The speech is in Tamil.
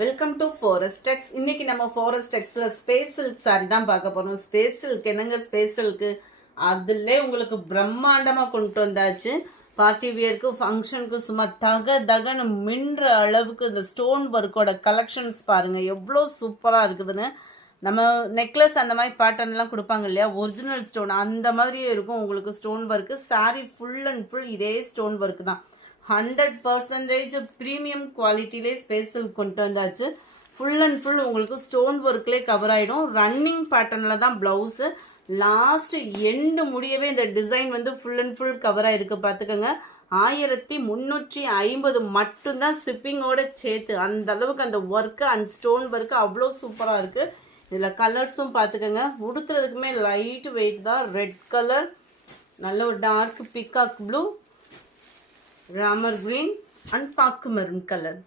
வெல்கம் டு ஃபாரஸ்ட் டெக்ஸ். இன்னைக்கு நம்ம ஃபாரஸ்ட் டெக்ஸ்ல ஸ்பேஸ் சில்க் சாரி தான் பார்க்க போறோம். ஸ்பேஸ் சில்க் என்னங்க, ஸ்பேஸ் சில்க்கு அதுல உங்களுக்கு பிரம்மாண்டமா கொண்டு வந்தாச்சு. பார்ட்டி வியருக்கு, ஃபங்க்ஷனுக்கு சும்மா தகன்னு மின்ற அளவுக்கு இந்த ஸ்டோன் ஒர்க்கோட கலெக்ஷன்ஸ் பாருங்க எவ்வளோ சூப்பரா இருக்குதுன்னு. நம்ம நெக்லஸ் அந்த மாதிரி பேட்டர்ன்லாம் கொடுப்பாங்க இல்லையா, ஒரிஜினல் ஸ்டோன் அந்த மாதிரியே இருக்கும் உங்களுக்கு stone work. Sorry full and full இதே ஸ்டோன் ஒர்க் தான். 100% ப்ரீமியம் குவாலிட்டிலே ஸ்பேஸ் சில்க் கொண்டு வந்தாச்சு. ஃபுல் அண்ட் ஃபுல் உங்களுக்கு ஸ்டோன் ஒர்க்லேயே கவர் ஆகிடும். ரன்னிங் பேட்டர்னில் தான் ப்ளவுஸு. லாஸ்ட் எண்டு முடியவே இந்த டிசைன் வந்து ஃபுல் அண்ட் ஃபுல் கவர் ஆகிருக்கு. பார்த்துக்கோங்க, 1350 மட்டும்தான் ஷிப்பிங்கோட சேர்த்து. அந்த அளவுக்கு அந்த ஒர்க்கு அண்ட் ஸ்டோன் ஒர்க்கு அவ்வளோ சூப்பராக இருக்குது. இதில் கலர்ஸும் பார்த்துக்கோங்க, உடுத்துறதுக்குமே லைட் வெயிட் தான். ரெட் கலர், நல்ல ஒரு dark peacock blue, Ramar green and பாக்கு மெரூன் கலர்.